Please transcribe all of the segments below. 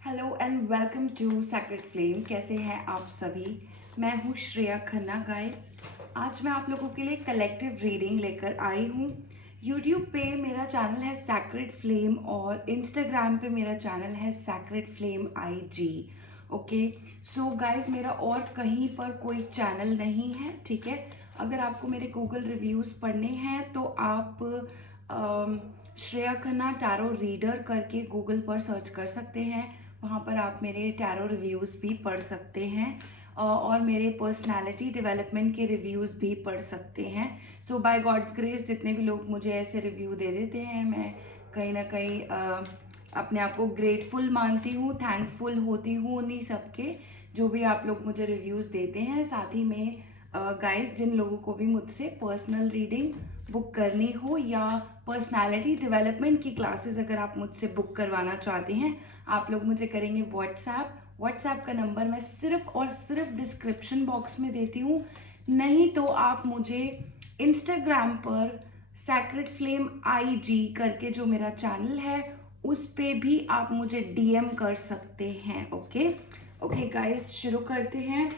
Hello and welcome to sacred flame. कैसे हैं आप सभी? मैं हूँ श्रेया खन्ना गाइस। आज मैं आप लोगों के लिए कलेक्टिव रीडिंग लेकर आई हूँ। यूट्यूब पे मेरा चैनल है सैक्रेड फ्लेम और इंस्टाग्राम पे मेरा चैनल है sacred flame IG। Okay, so guys मेरा और कहीं पर कोई चैनल नहीं है, ठीक है। अगर आपको मेरे गूगल रिव्यूज़ पढ़ने हैं तो आप श्रेया खन्ना टैरो रीडर करके गूगल पर सर्च कर सकते हैं। वहाँ पर आप मेरे टैरो रिव्यूज़ भी पढ़ सकते हैं और मेरे पर्सनालिटी डेवलपमेंट के रिव्यूज़ भी पढ़ सकते हैं। सो बाय गॉड्स ग्रेस जितने भी लोग मुझे ऐसे रिव्यू दे देते हैं, मैं कहीं ना कहीं अपने आप को ग्रेटफुल मानती हूँ, थैंकफुल होती हूँ उन्हीं सबके जो भी आप लोग मुझे रिव्यूज़ देते हैं। साथ ही में गाइस जिन लोगों को भी मुझसे पर्सनल रीडिंग बुक करनी हो या पर्सनालिटी डेवलपमेंट की क्लासेस अगर आप मुझसे बुक करवाना चाहते हैं, आप लोग मुझे करेंगे व्हाट्सएप का नंबर मैं सिर्फ और सिर्फ डिस्क्रिप्शन बॉक्स में देती हूँ। नहीं तो आप मुझे इंस्टाग्राम पर सैक्रेड फ्लेम IG करके जो मेरा चैनल है उस पे भी आप मुझे DM कर सकते हैं। ओके गाइस, शुरू करते हैं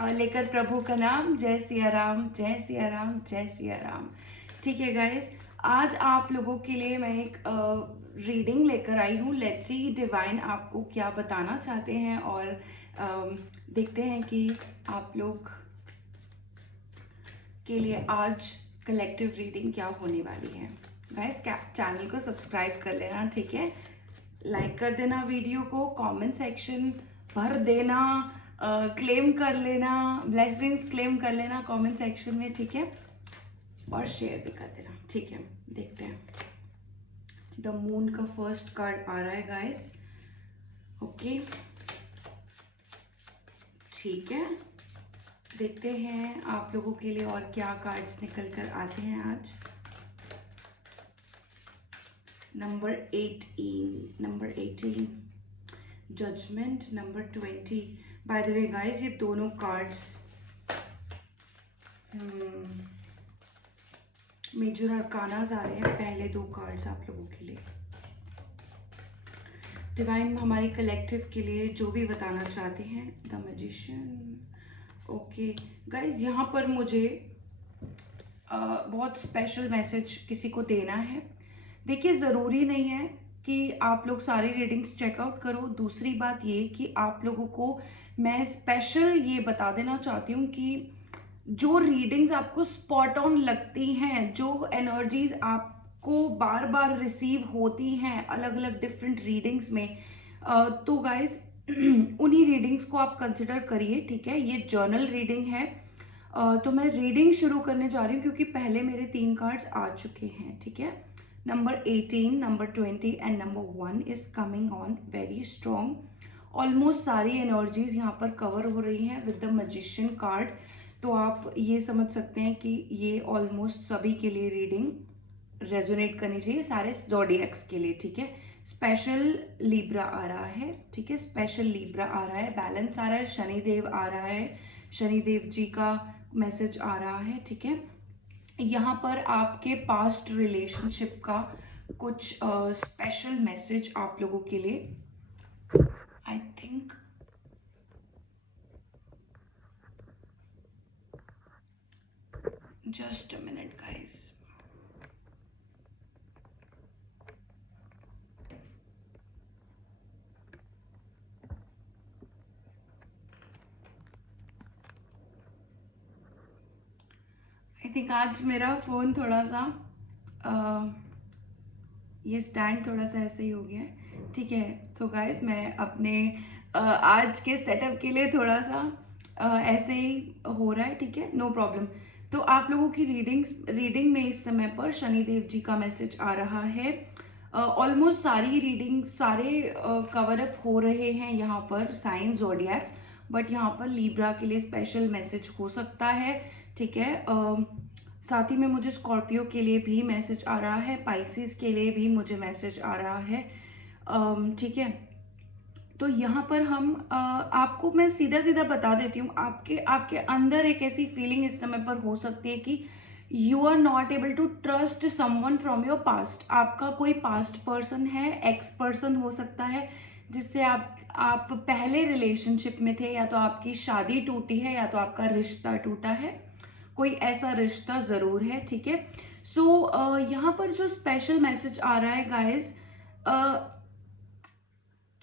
और लेकर प्रभु का नाम। जय सिया राम, जय सिया राम, जय सिया राम। ठीक है गाइस, आज आप लोगों के लिए मैं एक रीडिंग लेकर आई हूँ। लेट्स सी डिवाइन आपको क्या बताना चाहते हैं और देखते हैं कि आप लोग के लिए आज कलेक्टिव रीडिंग क्या होने वाली है। गाइस चैनल को सब्सक्राइब कर लेना, ठीक है। लाइक कर देना वीडियो को, कमेंट सेक्शन भर देना, क्लेम कर लेना, ब्लेसिंग्स क्लेम कर लेना कमेंट सेक्शन में, ठीक है। और शेयर भी कर देना, ठीक है। देखते हैं, द मून का फर्स्ट कार्ड आ रहा है गाइस। ओके, ठीक है। देखते हैं आप लोगों के लिए और क्या कार्ड्स निकल कर आते हैं आज। Number 18 judgement, number 20। By the way guys ये दोनों कार्ड्स मेजर अरकानाज आ रहे हैं। पहले दो कार्ड्स आप लोगों के लिए डिवाइन हमारी कलेक्टिव के लिए जो भी बताना चाहते हैं। The magician. ओके गाइस, यहाँ पर मुझे बहुत स्पेशल मैसेज किसी को देना है। देखिए, ज़रूरी नहीं है कि आप लोग सारी रीडिंग्स चेकआउट करो। दूसरी बात ये कि आप लोगों को मैं स्पेशल ये बता देना चाहती हूँ कि जो रीडिंग्स आपको स्पॉट ऑन लगती हैं, जो एनर्जीज आपको बार बार रिसीव होती हैं अलग अलग डिफरेंट रीडिंग्स में, तो गाइस उन्हीं रीडिंग्स को आप कंसिडर करिए, ठीक है। ये जर्नल रीडिंग है। तो मैं रीडिंग शुरू करने जा रही हूँ क्योंकि पहले मेरे 3 कार्ड्स आ चुके हैं, ठीक है। Number 18, number 20 and number 1 is coming on very strong. Almost सारी एनर्जीज यहाँ पर कवर हो रही हैं विद द मैजिशियन कार्ड। तो आप ये समझ सकते हैं कि ये ऑलमोस्ट सभी के लिए रीडिंग रेजोनेट करनी चाहिए, सारे ज़ोडिएक्स के लिए, ठीक है। स्पेशल लिब्रा आ रहा है, ठीक है। स्पेशल लिब्रा आ रहा है, बैलेंस आ रहा है, शनिदेव आ रहा है, शनिदेव जी का मैसेज आ रहा है, ठीक है। यहाँ पर आपके पास्ट रिलेशनशिप का कुछ स्पेशल मैसेज आप लोगों के लिए, I think just a minute guys. I think आज मेरा फ़ोन थोड़ा सा ये स्टैंड थोड़ा सा ऐसे ही हो गया है, ठीक है। तो गाइस मैं अपने आज के सेटअप के लिए थोड़ा सा ऐसे ही हो रहा है, ठीक है, नो प्रॉब्लम। तो आप लोगों की रीडिंग में इस समय पर शनिदेव जी का मैसेज आ रहा है। ऑलमोस्ट सारी रीडिंग सारे कवर अप हो रहे हैं यहाँ पर साइन ज़ोडिएक्स, बट यहाँ पर लीब्रा के लिए स्पेशल मैसेज हो सकता है, ठीक है। साथ ही में मुझे स्कॉर्पियो के लिए भी मैसेज आ रहा है, पाइसिस के लिए भी मुझे मैसेज आ रहा है, ठीक है। तो यहाँ पर हम आपको मैं सीधा सीधा बता देती हूँ, आपके आपके अंदर एक ऐसी फीलिंग इस समय पर हो सकती है कि you are not able to trust someone from your past. आपका कोई पास्ट पर्सन है, एक्स पर्सन हो सकता है जिससे आप पहले रिलेशनशिप में थे, या तो आपकी शादी टूटी है या तो आपका रिश्ता टूटा है, कोई ऐसा रिश्ता ज़रूर है, ठीक है। सो यहाँ पर जो स्पेशल मैसेज आ रहा है गाइस,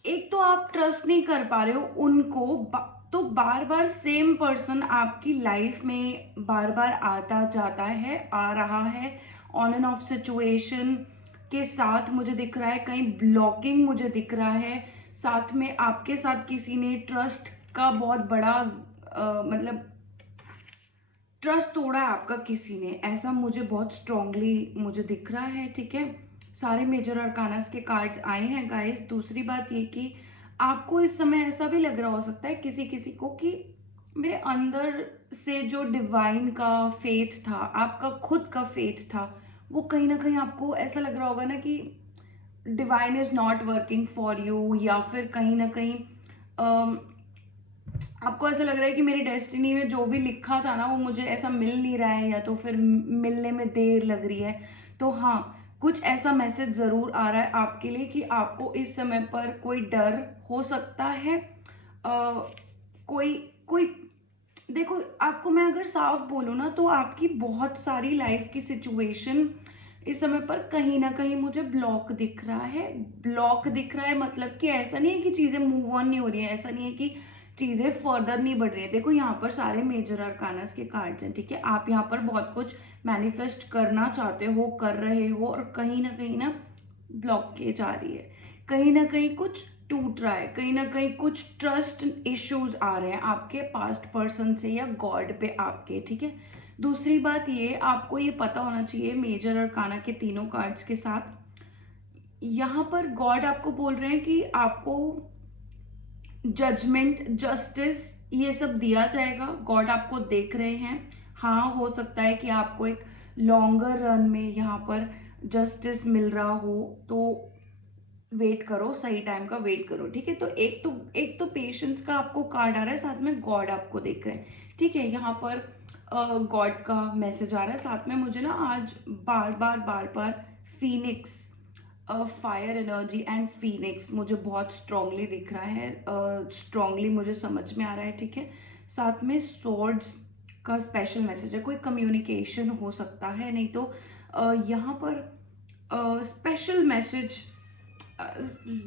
एक तो आप ट्रस्ट नहीं कर पा रहे हो उनको, तो बार बार सेम पर्सन आपकी लाइफ में बार बार आता जाता है, आ रहा है, ऑन एंड ऑफ सिचुएशन के साथ मुझे दिख रहा है, कहीं ब्लॉकिंग मुझे दिख रहा है, साथ में आपके साथ किसी ने ट्रस्ट का बहुत बड़ा मतलब ट्रस्ट तोड़ा है आपका किसी ने, ऐसा मुझे बहुत स्ट्रांगली मुझे दिख रहा है, ठीक है। सारे मेजर अरकानास के कार्ड्स आए हैं गाइस। दूसरी बात ये कि आपको इस समय ऐसा भी लग रहा हो सकता है किसी किसी को कि मेरे अंदर से जो डिवाइन का फेथ था, आपका खुद का फेथ था, वो कहीं ना कहीं आपको ऐसा लग रहा होगा ना कि divine is not working for you, या फिर कहीं ना कहीं आपको ऐसा लग रहा है कि मेरी डेस्टिनी में जो भी लिखा था ना वो मुझे ऐसा मिल नहीं रहा है, या तो फिर मिलने में देर लग रही है। तो हाँ, कुछ ऐसा मैसेज ज़रूर आ रहा है आपके लिए कि आपको इस समय पर कोई डर हो सकता है, कोई कोई देखो, आपको मैं अगर साफ बोलूँ ना तो आपकी बहुत सारी लाइफ की सिचुएशन इस समय पर कहीं ना कहीं मुझे ब्लॉक दिख रहा है। ब्लॉक दिख रहा है मतलब कि ऐसा नहीं है कि चीज़ें मूव ऑन नहीं हो रही हैं, ऐसा नहीं है कि चीज़ें फर्दर नहीं बढ़ रही है। देखो यहाँ पर सारे मेजर अरकानस के कार्ड्स हैं, ठीक है। आप यहाँ पर बहुत कुछ मैनिफेस्ट करना चाहते हो, कर रहे हो, और कहीं ना ब्लॉकेज आ रही है, कहीं ना कहीं कुछ टूट रहा है, कहीं ना कहीं कुछ ट्रस्ट इश्यूज आ रहे हैं आपके पास्ट पर्सन से या गॉड पे आपके, ठीक है। दूसरी बात ये, आपको ये पता होना चाहिए मेजर अरकाना के तीनों कार्ड्स के साथ यहाँ पर गॉड आपको बोल रहे हैं कि आपको जजमेंट, जस्टिस, ये सब दिया जाएगा। गॉड आपको देख रहे हैं। हाँ, हो सकता है कि आपको एक लॉन्गर रन में यहाँ पर जस्टिस मिल रहा हो, तो वेट करो, सही टाइम का वेट करो, ठीक है। तो एक तो पेशेंस का आपको कार्ड आ रहा है, साथ में गॉड आपको देख रहे हैं, ठीक है। यहाँ पर गॉड का मैसेज आ रहा है, साथ में मुझे ना आज बार बार phoenix, fire energy and phoenix मुझे बहुत स्ट्रांगली दिख रहा है, स्ट्रांगली मुझे समझ में आ रहा है, ठीक है। साथ में सॉर्ड्स का स्पेशल मैसेज है, कोई कम्युनिकेशन हो सकता है, नहीं तो यहाँ पर स्पेशल मैसेज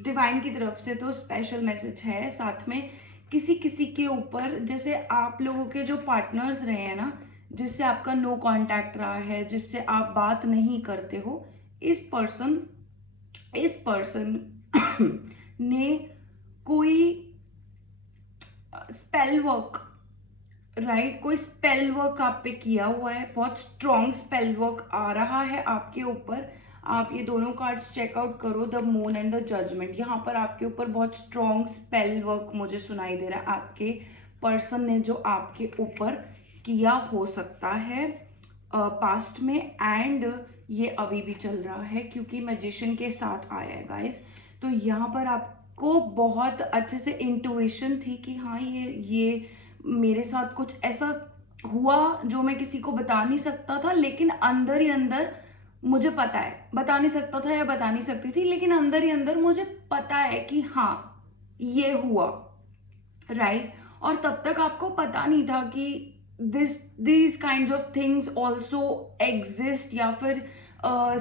डिवाइन की तरफ से तो स्पेशल मैसेज है। साथ में किसी किसी के ऊपर, जैसे आप लोगों के जो पार्टनर्स रहे हैं ना, जिससे आपका नो कांटेक्ट रहा है, जिससे आप बात नहीं करते हो, इस पर्सन ने कोई स्पेल वर्क, राइट, कोई स्पेल वर्क आप पे किया हुआ है, बहुत स्ट्रॉन्ग स्पेल वर्क आ रहा है आपके ऊपर। आप ये दोनों कार्ड्स चेकआउट करो, the moon and the judgement. यहाँ पर आपके ऊपर बहुत स्ट्रॉन्ग स्पेल वर्क मुझे सुनाई दे रहा है, आपके पर्सन ने जो आपके ऊपर किया हो सकता है पास्ट में, एंड ये अभी भी चल रहा है क्योंकि मैजिशियन के साथ आया है गाइस। तो यहाँ पर आपको बहुत अच्छे से इंट्यूशन थी कि हाँ, ये मेरे साथ कुछ ऐसा हुआ जो मैं किसी को बता नहीं सकता था, लेकिन अंदर ही अंदर मुझे पता है, बता नहीं सकता था या बता नहीं सकती थी, लेकिन अंदर ही अंदर मुझे पता है कि हाँ ये हुआ, राइट। और तब तक आपको पता नहीं था कि these kinds of things also exist, या फिर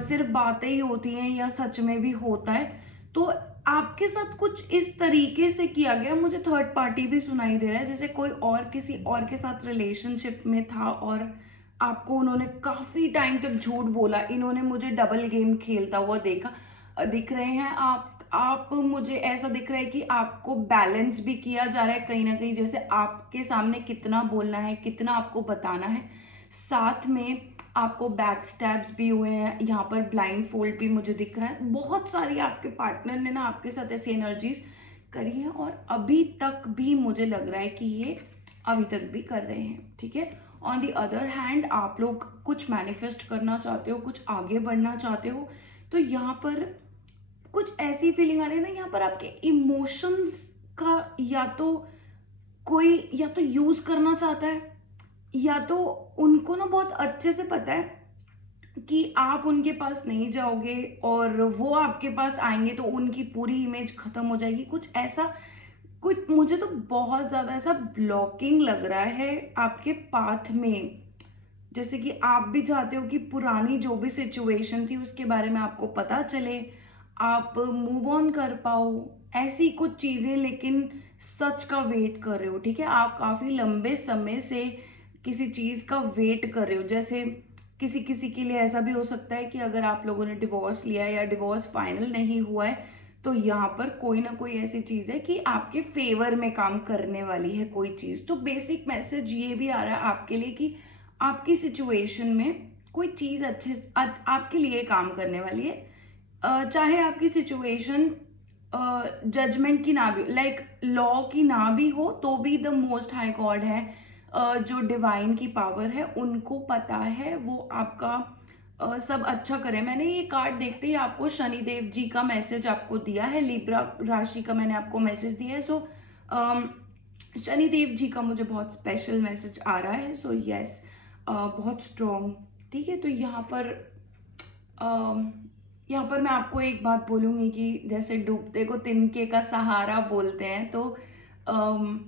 सिर्फ बातें ही होती हैं या सच में भी होता है। तो आपके साथ कुछ इस तरीके से किया गया, मुझे थर्ड पार्टी भी सुनाई दे रहा है, जैसे कोई और किसी और के साथ रिलेशनशिप में था और आपको उन्होंने काफी टाइम तक झूठ बोला। इन्होंने मुझे डबल गेम खेलता हुआ दिख रहे हैं आप मुझे ऐसा दिख रहा है कि आपको बैलेंस भी किया जा रहा है कहीं ना कहीं, जैसे आपके सामने कितना बोलना है, कितना आपको बताना है, साथ में आपको बैक स्टैब्स भी हुए हैं, यहाँ पर ब्लाइंड फोल्ड भी मुझे दिख रहा है। बहुत सारी आपके पार्टनर ने ना आपके साथ ऐसी एनर्जीज करी है, और अभी तक भी मुझे लग रहा है कि ये अभी तक भी कर रहे हैं, ठीक है। ऑन दी अदर हैंड, आप लोग कुछ मैनिफेस्ट करना चाहते हो, कुछ आगे बढ़ना चाहते हो, तो यहाँ पर कुछ ऐसी फीलिंग आ रही है ना, यहाँ पर आपके इमोशंस का या तो कोई या तो यूज करना चाहता है, या तो उनको ना बहुत अच्छे से पता है कि आप उनके पास नहीं जाओगे और वो आपके पास आएंगे तो उनकी पूरी इमेज खत्म हो जाएगी, कुछ ऐसा। कुछ मुझे तो बहुत ज़्यादा ऐसा ब्लॉकिंग लग रहा है आपके पाथ में, जैसे कि आप भी चाहते हो कि पुरानी जो भी सिचुएशन थी उसके बारे में आपको पता चले, आप मूव ऑन कर पाओ, ऐसी कुछ चीज़ें। लेकिन सच का वेट कर रहे हो, ठीक है, आप काफ़ी लंबे समय से किसी चीज़ का वेट कर रहे हो। जैसे किसी किसी के लिए ऐसा भी हो सकता है कि अगर आप लोगों ने डिवोर्स लिया है या डिवोर्स फाइनल नहीं हुआ है, तो यहाँ पर कोई ना कोई ऐसी चीज़ है कि आपके फेवर में काम करने वाली है कोई चीज़। तो बेसिक मैसेज ये भी आ रहा है आपके लिए कि आपकी सिचुएशन में कोई चीज़ अच्छे आपके लिए काम करने वाली है। चाहे आपकी सिचुएशन जजमेंट की ना भी, लाइक लॉ की ना भी हो, तो भी द मोस्ट हाई गॉड है, जो डिवाइन की पावर है, उनको पता है वो आपका सब अच्छा करें। मैंने ये कार्ड देखते ही आपको शनिदेव जी का मैसेज आपको दिया है, लिब्रा राशि का मैंने आपको मैसेज दिया है। सो शनिदेव जी का मुझे बहुत स्पेशल मैसेज आ रहा है। सो यस, बहुत स्ट्रॉन्ग, ठीक है। तो यहाँ पर मैं आपको एक बात बोलूँगी कि जैसे डूबते को तिनके का सहारा बोलते हैं, तो अम,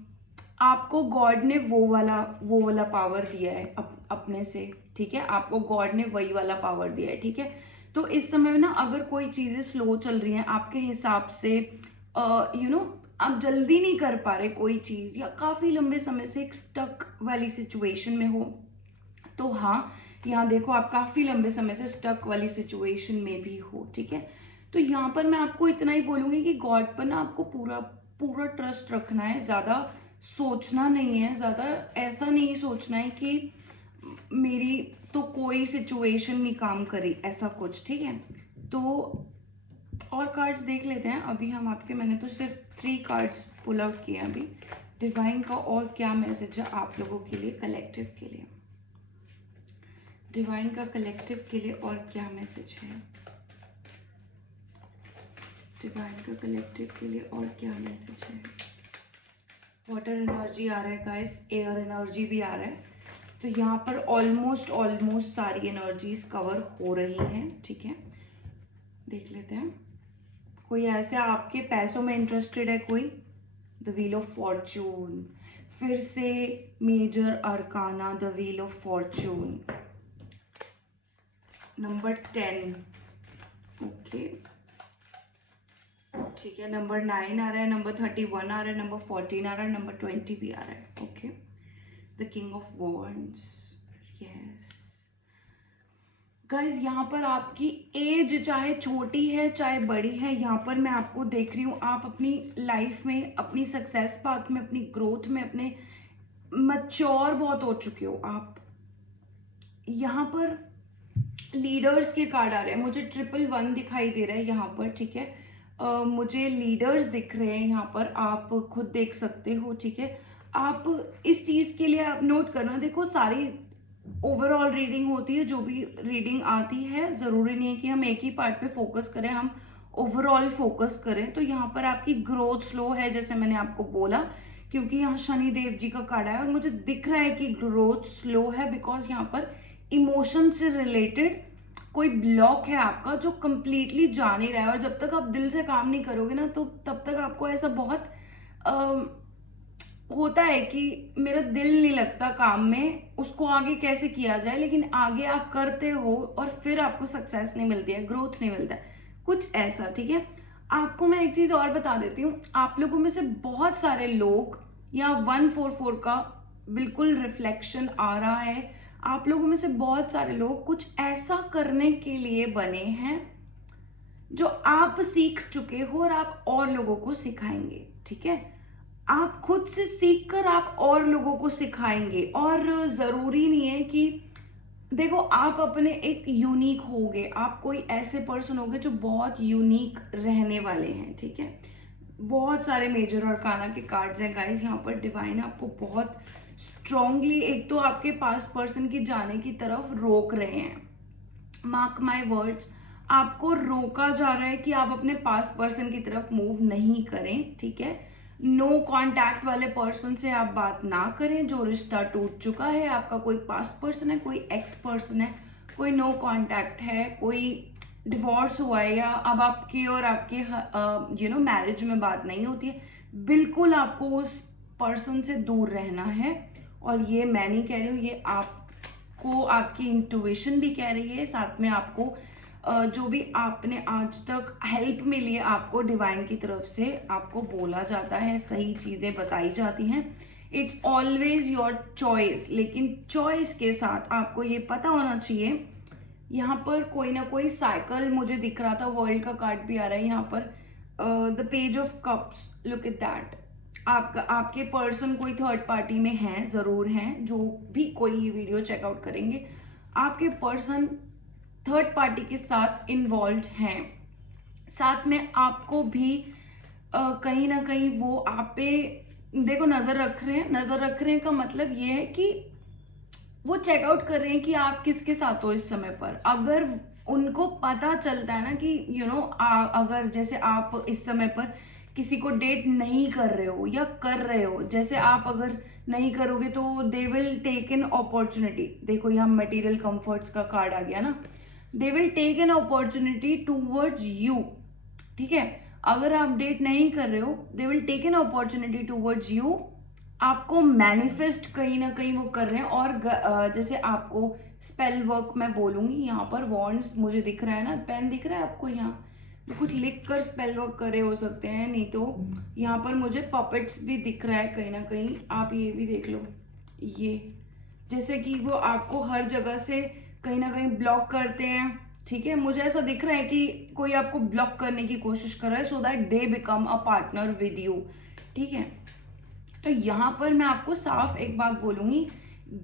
आपको गॉड ने वो वाला पावर दिया है अपने से, ठीक है। आपको गॉड ने वही वाला पावर दिया है, ठीक है। तो इस समय में ना अगर कोई चीज़ें स्लो चल रही हैं आपके हिसाब से, आप जल्दी नहीं कर पा रहे कोई चीज़, या काफ़ी लंबे समय से एक स्टक वाली सिचुएशन में हो, तो हाँ, यहाँ देखो आप काफ़ी लंबे समय से स्टक वाली सिचुएशन में भी हो, ठीक है। तो यहाँ पर मैं आपको इतना ही बोलूँगी कि गॉड पर ना आपको पूरा पूरा ट्रस्ट रखना है, ज़्यादा सोचना नहीं है, ज़्यादा ऐसा नहीं सोचना है कि मेरी तो कोई सिचुएशन नहीं काम करी, ऐसा कुछ, ठीक है। तो और कार्ड्स देख लेते हैं अभी हम आपके, मैंने तो सिर्फ 3 कार्ड्स पुल आउट किए अभी। डिवाइन का और क्या मैसेज है आप लोगों के लिए, कलेक्टिव के लिए, डिवाइन का कलेक्टिव के लिए और क्या मैसेज है, डिवाइन का कलेक्टिव के लिए और क्या मैसेज है। वाटर एनर्जी आ रहा है गाइस, एयर एनर्जी भी आ रहा है। तो यहाँ पर ऑलमोस्ट सारी एनर्जीज कवर हो रही हैं, ठीक है। देख लेते हैं, कोई ऐसे आपके पैसों में इंटरेस्टेड है कोई, द व्हील ऑफ फॉर्चून, फिर से major arcana, the wheel of fortune, number 10, okay, ठीक है। नंबर 9 आ रहा है, नंबर 31 आ रहा है, नंबर 14 आ रहा है, नंबर 20 भी आ रहा है, okay. The king of wands, yes guys, यहाँ पर आपकी एज चाहे छोटी है चाहे बड़ी है, यहाँ पर मैं आपको देख रही हूँ आप अपनी लाइफ में, अपनी सक्सेस पाथ में, अपनी ग्रोथ में, अपने मैच्योर बहुत हो चुके हो आप। यहाँ पर लीडर्स के कार्ड आ रहे हैं, मुझे 111 दिखाई दे रहा है यहाँ पर, ठीक है। मुझे लीडर्स दिख रहे हैं यहाँ पर, आप खुद देख सकते हो, ठीक है। आप इस चीज़ के लिए आप नोट करना, देखो सारी ओवरऑल रीडिंग होती है, जो भी रीडिंग आती है ज़रूरी नहीं है कि हम एक ही पार्ट पे फोकस करें, हम ओवरऑल फोकस करें। तो यहाँ पर आपकी ग्रोथ स्लो है, जैसे मैंने आपको बोला, क्योंकि यहाँ शनि देव जी का कार्ड है और मुझे दिख रहा है कि ग्रोथ स्लो है, बिकॉज यहाँ पर इमोशन से रिलेटेड कोई ब्लॉक है आपका जो कंप्लीटली जा नहीं रहा है। और जब तक आप दिल से काम नहीं करोगे ना, तो तब तक आपको ऐसा बहुत होता है कि मेरा दिल नहीं लगता काम में, उसको आगे कैसे किया जाए, लेकिन आगे आप करते हो और फिर आपको सक्सेस नहीं मिलती है, ग्रोथ नहीं मिलता है, कुछ ऐसा, ठीक है। आपको मैं एक चीज़ और बता देती हूँ, आप लोगों में से बहुत सारे लोग, या 144 का बिल्कुल रिफ्लेक्शन आ रहा है, आप लोगों में से बहुत सारे लोग कुछ ऐसा करने के लिए बने हैं जो आप सीख चुके हो और आप और लोगों को सिखाएंगे, ठीक है। आप खुद से सीखकर आप और लोगों को सिखाएंगे, और ज़रूरी नहीं है कि, देखो आप अपने एक यूनिक होगे, आप कोई ऐसे पर्सन होगे जो बहुत यूनिक रहने वाले हैं, ठीक है। बहुत सारे मेजर और काना के कार्ड्स हैं गाइस यहाँ पर। डिवाइन आपको बहुत स्ट्रांगली एक तो आपके पास पर्सन की जाने की तरफ रोक रहे हैं, मार्क माई वर्ड्स, आपको रोका जा रहा है कि आप अपने पास पर्सन की तरफ मूव नहीं करें, ठीक है। नो कांटेक्ट वाले पर्सन से आप बात ना करें, जो रिश्ता टूट चुका है, आपका कोई पास्ट पर्सन है, कोई एक्स पर्सन है, कोई नो कांटेक्ट है, कोई डिवोर्स हुआ है, या अब आपकी और आपके मैरिज में बात नहीं होती है, बिल्कुल आपको उस पर्सन से दूर रहना है। और ये मैं नहीं कह रही हूँ, ये आपको आपकी इंट्यूशन भी कह रही है, साथ में आपको जो भी आपने आज तक हेल्प मिली है आपको डिवाइन की तरफ से, आपको बोला जाता है, सही चीज़ें बताई जाती हैं। इट्स ऑलवेज योर चॉइस, लेकिन चॉइस के साथ आपको ये पता होना चाहिए। यहाँ पर कोई ना कोई साइकिल मुझे दिख रहा था, वर्ल्ड का कार्ड भी आ रहा है यहाँ पर, the page of cups, look at that. आपके पर्सन कोई थर्ड पार्टी में हैं, ज़रूर हैं, जो भी कोई ये वीडियो चेकआउट करेंगे आपके पर्सन थर्ड पार्टी के साथ इन्वॉल्व हैं। साथ में आपको भी कहीं ना कहीं वो आप पे देखो नज़र रख रहे हैं। नज़र रख रहे हैं का मतलब ये है कि वो चेकआउट कर रहे हैं कि आप किसके साथ हो इस समय पर। अगर उनको पता चलता है ना कि अगर जैसे आप इस समय पर किसी को डेट नहीं कर रहे हो या कर रहे हो, जैसे आप अगर नहीं करोगे तो they will take an opportunity. देखो यहाँ मटेरियल कंफर्ट्स का कार्ड आ गया ना, they will take an opportunity towards you. ठीक है, अगर आप डेट नहीं कर रहे हो, they will take an opportunity towards you. आपको मैनिफेस्ट कहीं ना कहीं वो कर रहे हैं। और जैसे आपको स्पेल वर्क मैं बोलूँगी, यहाँ पर वॉन्ड्स मुझे दिख रहा है ना, पेन दिख रहा है आपको, यहाँ तो कुछ लिख कर स्पेल वर्क करे हो सकते हैं, नहीं तो यहाँ पर मुझे पपेट्स भी दिख रहा है कहीं ना कहीं। आप ये भी देख लो, ये जैसे कि वो आपको हर जगह से कहीं ना कहीं ब्लॉक करते हैं। ठीक है, मुझे ऐसा दिख रहा है कि कोई आपको ब्लॉक करने की कोशिश कर रहा है, so that they become a partner with you. ठीक है, तो यहाँ पर मैं आपको साफ एक बात बोलूंगी,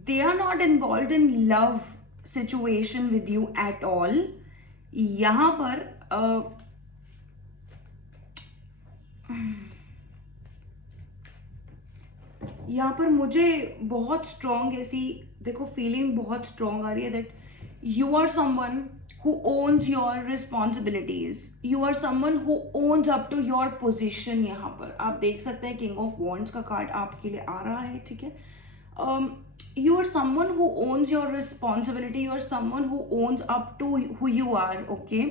they are not involve in love situation with you at all. यहाँ पर मुझे बहुत स्ट्रॉन्ग ऐसी देखो फीलिंग बहुत स्ट्रॉन्ग आ रही है that you are someone who owns your responsibilities, you are someone who owns up to your position। यहाँ पर आप देख सकते हैं किंग ऑफ वॉन्ड्स का कार्ड आपके लिए आ रहा है। ठीक है, you are someone who owns your responsibility, you are someone who owns up to who you are। okay,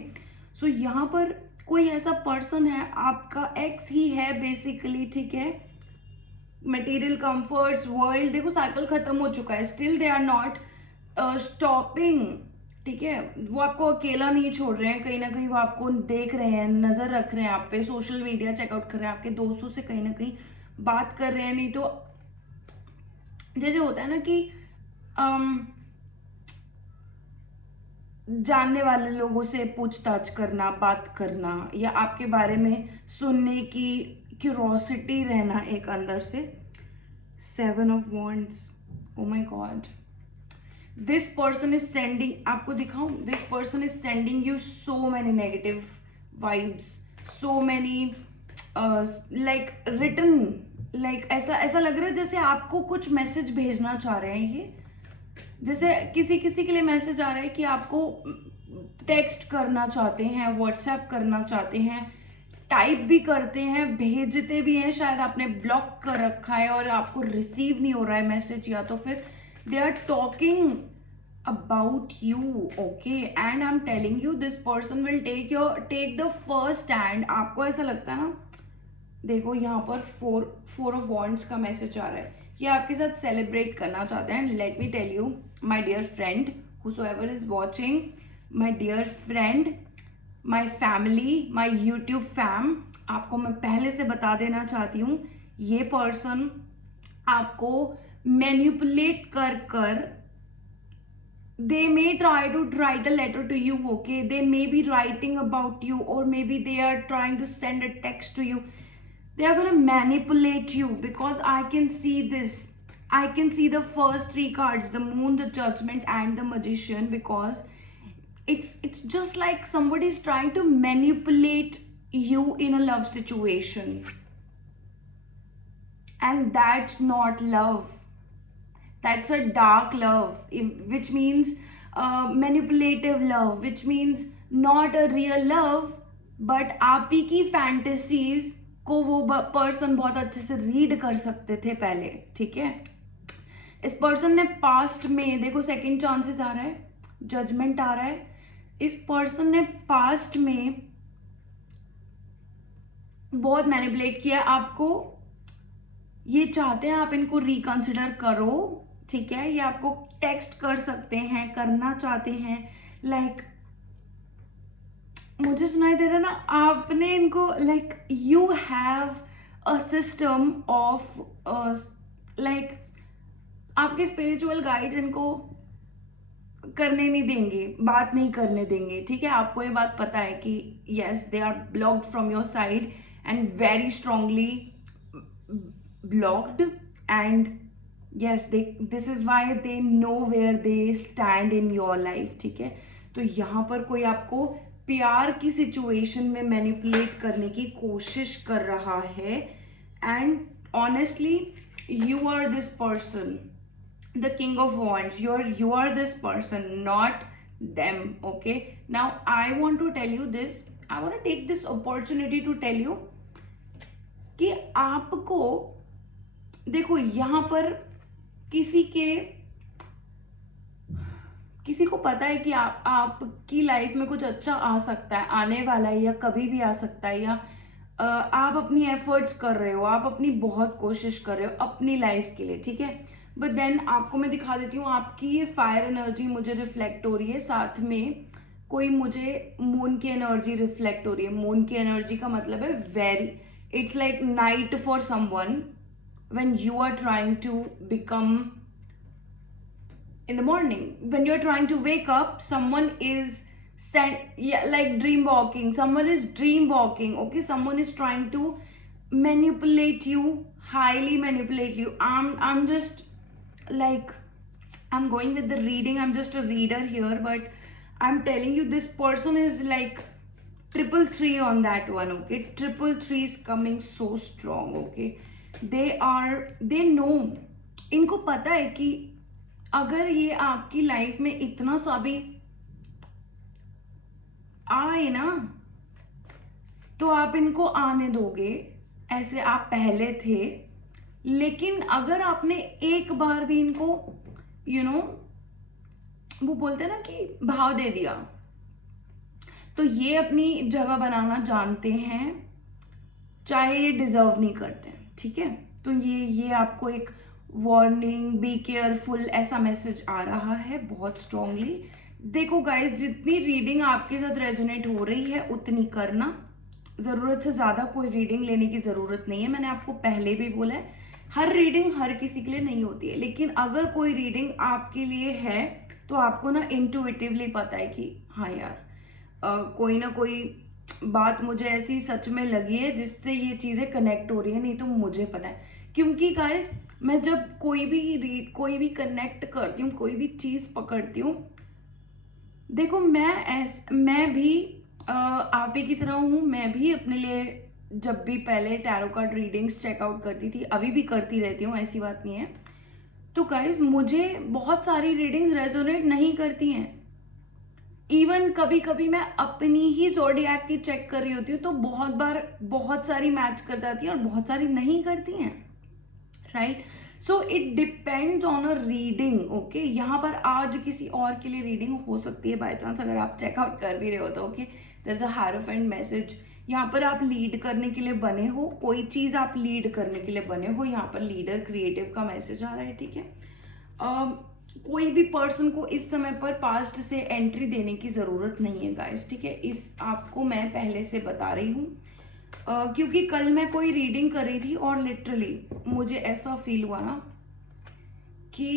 so यहाँ पर कोई ऐसा पर्सन है, आपका एक्स ही है बेसिकली। ठीक है, मटेरियल कंफर्ट्स वर्ल्ड, देखो साइकिल खत्म हो चुका है, still they are not stopping. ठीक है, वो आपको अकेला नहीं छोड़ रहे हैं, कहीं ना कहीं वो आपको देख रहे हैं, नज़र रख रहे हैं आप पे, सोशल मीडिया चेकआउट कर रहे हैं, आपके दोस्तों से कहीं ना कहीं बात कर रहे हैं। नहीं तो जैसे होता है ना कि जानने वाले लोगों से पूछताछ करना, बात करना, या आपके बारे में सुनने की क्यूरोसिटी रहना एक अंदर से। 7 of wands, oh my god, this person is sending, आपको दिखाऊं, this person is sending you so many negative vibes, so many like written, like ऐसा लग रहा है जैसे आपको कुछ मैसेज भेजना चाह रहे हैं। ये जैसे किसी के लिए मैसेज आ रहा है कि आपको टेक्स्ट करना चाहते हैं, व्हाट्सएप करना चाहते हैं, टाइप भी करते हैं, भेजते भी हैं, शायद आपने ब्लॉक कर रखा है और आपको रिसीव नहीं हो रहा है मैसेज, या तो फिर they are talking about you। okay, and I'm telling you this person will take the first stand। आपको ऐसा लगता है ना, देखो यहाँ पर 4 ऑफ वॉन्ड्स का मैसेज आ रहा है, ये आपके साथ सेलिब्रेट करना चाहते हैं। Let me tell you my dear friend, whosoever is watching, my dear friend, my family, my YouTube fam, आपको मैं पहले से बता देना चाहती हूँ, ये पर्सन आपको मैनिपुलेट कर they may try to write a letter to you। okay, they may be writing about you, or maybe they are trying to send a text to you। they are going to manipulate you, because I can see this, I can see the first 3 cards, the moon, the judgment and the magician, because it's just like somebody is trying to manipulate you in a love situation, and that's not love, that's a dark love, which means manipulative love, which means not a real love, but आप ही की fantasies को वो person बहुत अच्छे से read कर सकते थे पहले। ठीक है, इस पर्सन ने पास्ट में देखो सेकंड चांसेस आ रहा है, जजमेंट आ रहा है। इस पर्सन ने पास्ट में बहुत मैनिपुलेट किया आपको, ये चाहते हैं आप इनको रिकंसिडर करो, ठीक है। ये आपको टेक्स्ट कर सकते हैं, करना चाहते हैं, लाइक मुझे सुनाई दे रहा ना, आपने इनको like you have a system of like आपके स्पिरिचुअल गाइड्स इनको करने नहीं देंगे, बात नहीं करने देंगे, ठीक है। आपको ये बात पता है कि yes they are blocked from your side and very strongly blocked, and yes this is why they know where they stand in your life, ठीक है। तो यहाँ पर कोई आपको प्यार की सिचुएशन में मैनिपुलेट करने की कोशिश कर रहा है, and honestly you are this person, the king of wands, you are this person, not them, okay। Now I want to tell you this, I want to take this opportunity to tell you कि आपको देखो यहाँ पर किसी को पता है कि आपकी लाइफ में कुछ अच्छा आ सकता है, आने वाला है, या कभी भी आ सकता है, या आप अपनी एफर्ट्स कर रहे हो, आप अपनी बहुत कोशिश कर रहे हो अपनी लाइफ के लिए, ठीक है। बट देन आपको मैं दिखा देती हूँ, आपकी ये फायर एनर्जी मुझे रिफ्लेक्ट हो रही है, साथ में कोई मुझे मून की एनर्जी रिफ्लेक्ट हो रही है। मून की एनर्जी का मतलब है very, it's like night for someone when you are trying to become in the morning, when you're trying to wake up, someone is like dream walking, someone is dream walking, okay, someone is trying to manipulate you, highly manipulate you. I'm just like, I'm going with the reading, I'm just a reader here, but I'm telling you this person is like 333 on that one, okay। 333 is coming so strong, okay। they know, इनको पता है कि अगर ये आपकी life में इतना सा भी आए ना, तो आप इनको आने दोगे, ऐसे आप पहले थे। लेकिन अगर आपने एक बार भी इनको वो बोलते हैं ना कि भाव दे दिया, तो ये अपनी जगह बनाना जानते हैं, चाहे ये डिजर्व नहीं करते, ठीक है। तो ये आपको एक वार्निंग, बी केयरफुल, ऐसा मैसेज आ रहा है बहुत स्ट्रांगली। देखो गाइस, जितनी रीडिंग आपके साथ रेजोनेट हो रही है उतनी करना, ज़रूरत से ज़्यादा कोई रीडिंग लेने की ज़रूरत नहीं है। मैंने आपको पहले भी बोला है, हर रीडिंग हर किसी के लिए नहीं होती है, लेकिन अगर कोई रीडिंग आपके लिए है तो आपको ना इंट्यूटिवली पता है कि हाँ यार, कोई ना कोई बात मुझे ऐसी सच में लगी है जिससे ये चीज़ें कनेक्ट हो रही है, नहीं तो मुझे पता है। क्योंकि गाइस, मैं जब कोई भी कनेक्ट करती हूँ, कोई भी चीज़ पकड़ती हूँ, देखो मैं भी आप ही की तरह हूँ। मैं भी अपने लिए जब भी पहले टैरो कार्ड रीडिंग्स चेकआउट करती थी, अभी भी करती रहती हूँ, ऐसी बात नहीं है। तो गाइस, मुझे बहुत सारी रीडिंग्स रेजोनेट नहीं करती हैं। इवन कभी कभी मैं अपनी ही ज़ोडिएक की चेक कर रही होती हूँ, तो बहुत बार बहुत सारी मैच कर जाती हैं और बहुत सारी नहीं करती हैं, right. So it depends on a reading, okay. यहाँ पर आज किसी और के लिए रीडिंग हो सकती है, बाय चांस अगर आप चेकआउट कर भी रहे हो तो, okay. There is a hierophant message, यहाँ पर आप लीड करने के लिए बने हो, कोई चीज़ आप लीड करने के लिए बने हो, यहाँ पर लीडर क्रिएटिव का मैसेज आ रहा है, ठीक है। कोई भी पर्सन को इस समय पर पास्ट से एंट्री देने की ज़रूरत नहीं है गाइस, ठीक है। इस आपको मैं पहले से बता रही हूँ, क्योंकि कल मैं कोई रीडिंग कर रही थी और लिटरली मुझे ऐसा फील हुआ ना कि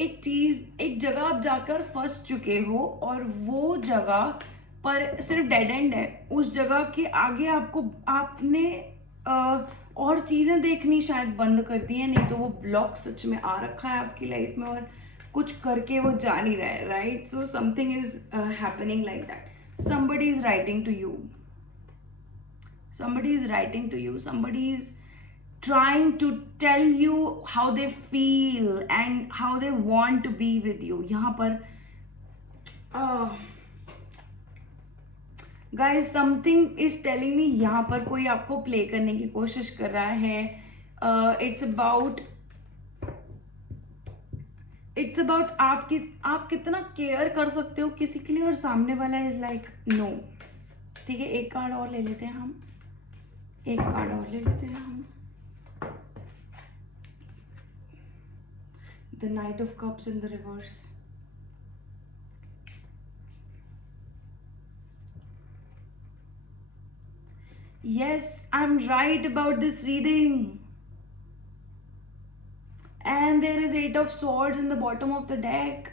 एक जगह आप जाकर फंस चुके हो और वो जगह पर सिर्फ डेड एंड है। उस जगह के आगे आपने और चीज़ें देखनी शायद बंद कर दी है, नहीं तो वो ब्लॉक सच में आ रखा है आपकी लाइफ में और कुछ करके वो जा नहीं रहा है, right. So something is happening like that. somebody is writing to you, somebody is writing to you, somebody is trying to tell you how they feel and how they want to be with you। यहाँ पर guys something is telling me, यहाँ पर कोई आपको play करने की कोशिश कर रहा है। इट्स अबाउट आप कितना केयर कर सकते हो किसी के लिए, और सामने वाला इज लाइक नो। ठीक है, एक कार्ड और ले लेते हैं हम, एक कार्ड और ले लेते हैं हम। The night of cups in the reverse. Yes, I'm right about this reading. And there is 8 of swords in the bottom of the deck.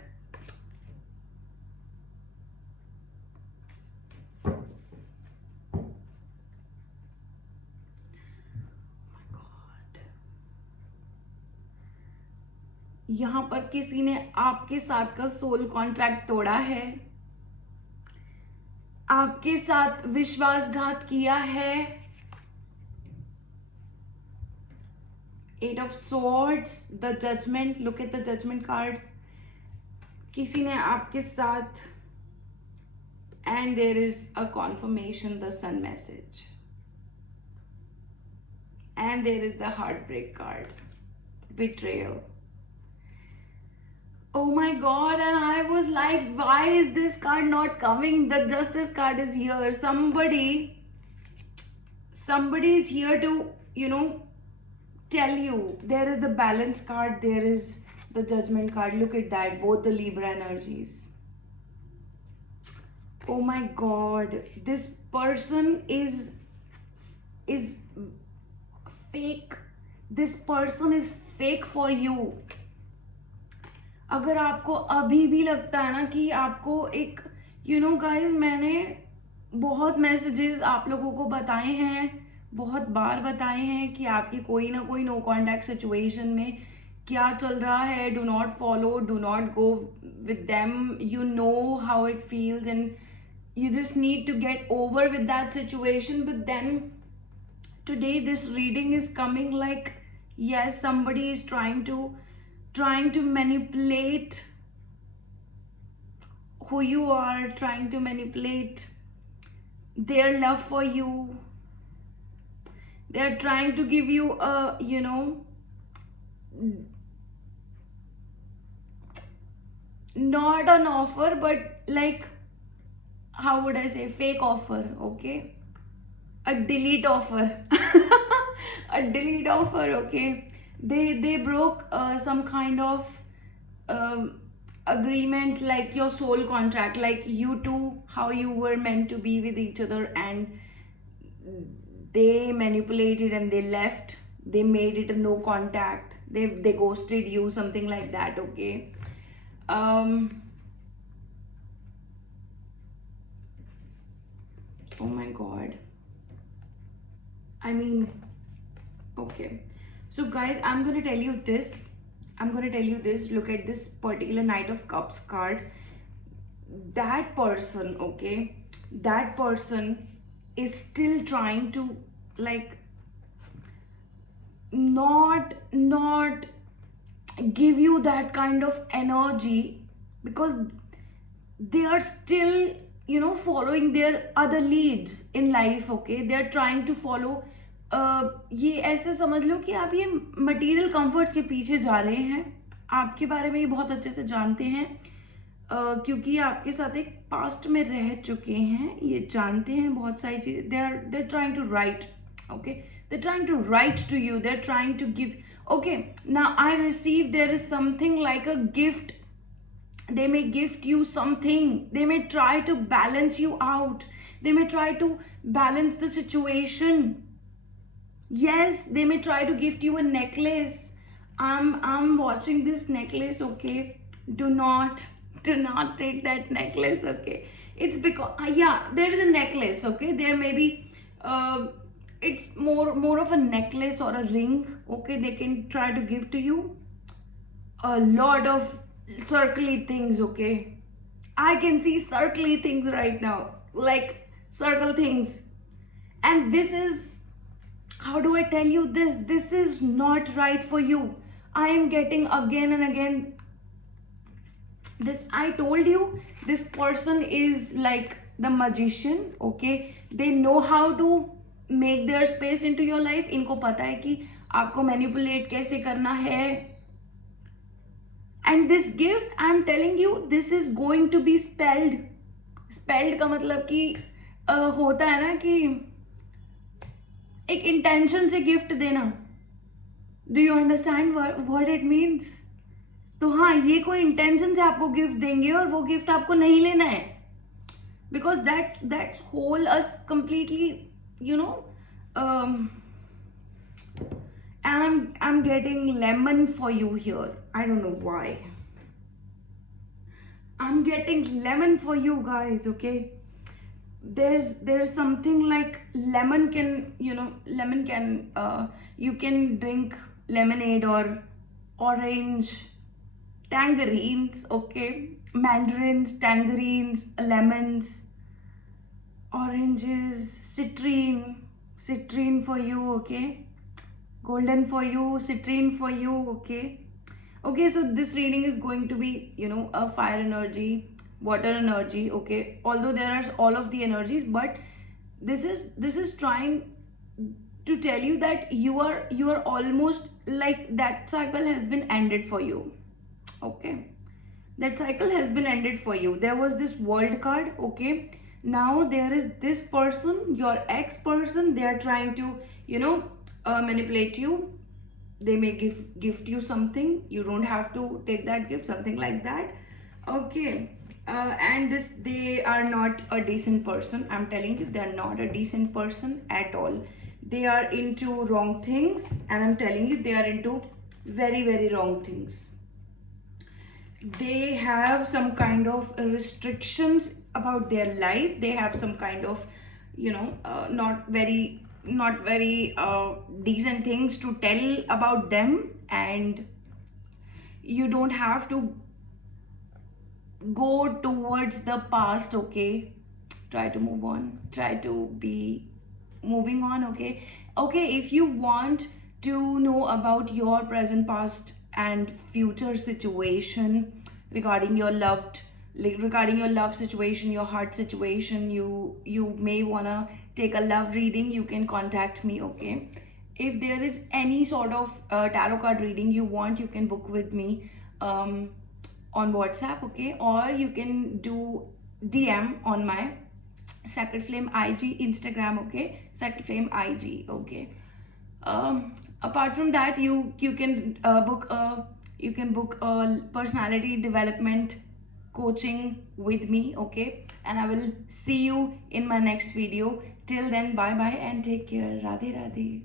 यहाँ पर किसी ने आपके साथ का सोल कॉन्ट्रैक्ट तोड़ा है, आपके साथ विश्वासघात किया है। 8 of swords, the judgment, look at the judgment card. किसी ने आपके साथ, and there is a confirmation, the sun message, and there is the heartbreak card, betrayal. Oh my god, and I was like, why is this card not coming? The justice card is here. Somebody is here to, tell you. There is the balance card, there is the judgment card. Look at that, both the Libra energies. Oh my god, this person is fake. This person is fake for you. अगर आपको अभी भी लगता है ना कि आपको एक गाइस, मैंने बहुत मैसेजेस आप लोगों को बताए हैं, बहुत बार बताए हैं कि आपकी कोई ना कोई नो कॉन्टैक्ट सिचुएशन में क्या चल रहा है। Do not follow, do not go with them, you know how it feels and you just need to get over with that situation. But then today this reading is coming like, yes, somebody is trying to manipulate who you are, trying to manipulate their love for you. They're trying to give you a not an offer, but like, how would I say, fake offer, okay? A delete offer. A delete offer, okay? They broke some kind of agreement, like your soul contract, like you two, how you were meant to be with each other, and they manipulated and they left. They made it a no contact. They ghosted you, something like that, okay? Oh my god, I mean, okay, so guys, I'm gonna tell you this. Look at this particular Knight of Cups card. That person, okay, that person is still trying to like not give you that kind of energy, because they are still following their other leads in life, okay? They are trying to follow ये ऐसे समझ लो कि आप ये material comforts के पीछे जा रहे हैं। आपके बारे में ये बहुत अच्छे से जानते हैं, क्योंकि आपके साथ एक पास्ट में रह चुके हैं, ये जानते हैं बहुत सारी चीज़ें। They are trying to write, okay, they trying to write to you, they are trying to give, okay. Now I receive, there is something like a gift. They may gift you something. They may try to balance you out. They may try to balance the situation. Yes, they may try to gift you a necklace. I'm watching this necklace, okay? Do not take that necklace, okay? It's because yeah, there is a necklace, okay? There may be it's more of a necklace or a ring, okay? They can try to give to you a lot of circly things, okay? I can see circly things right now, like circle things. And this is, how do I tell you this? This is not right for you. I am getting again and again this. I told you, this person is like the magician, okay? They know how to make their space into your life. इनको पता है कि आपको manipulate कैसे करना है, and this gift, I'm telling you, this is going to be spelled का मतलब कि होता है ना कि एक इंटेंशन से गिफ्ट देना. Do you understand what it means? तो हाँ, ये कोई इंटेंशन से आपको गिफ्ट देंगे और वो गिफ्ट आपको नहीं लेना है, because that's whole us completely, you know. And I'm getting lemon for you here. I don't know why. I'm getting lemon for you guys, okay? There's something like lemon can, you can drink lemonade or orange, tangerines, okay? Mandarins, tangerines, lemons, oranges, citrine for you, okay? Golden for you, citrine for you, okay. So this reading is going to be, a fire energy, water energy, okay, although there are all of the energies, but this is trying to tell you that you are almost like that cycle has been ended for you, okay. That cycle has been ended for you. There was this world card, okay. Now there is this person, your ex person, they are trying to, manipulate you. They may gift you something, you don't have to take that gift, something like that, okay. And they are not a decent person. I'm telling you, they are not a decent person at all. They are into wrong things, and I'm telling you, they are into very, very wrong things. They have some kind of restrictions about their life. They have some kind of, not very decent things to tell about them, and you don't have to go towards the past, okay. Try to move on, try to be moving on, okay. If you want to know about your present, past and future situation regarding your love situation, your heart situation, you may wanna take a love reading, you can contact me, okay. If there is any sort of tarot card reading you want, you can book with me on WhatsApp, okay, or you can do DM on my Sacred Flame IG Instagram, okay, Sacred Flame IG, okay. Apart from that, you can book a personality development coaching with me, okay. And I will see you in my next video. Till then, bye bye and take care. Radhe Radhe.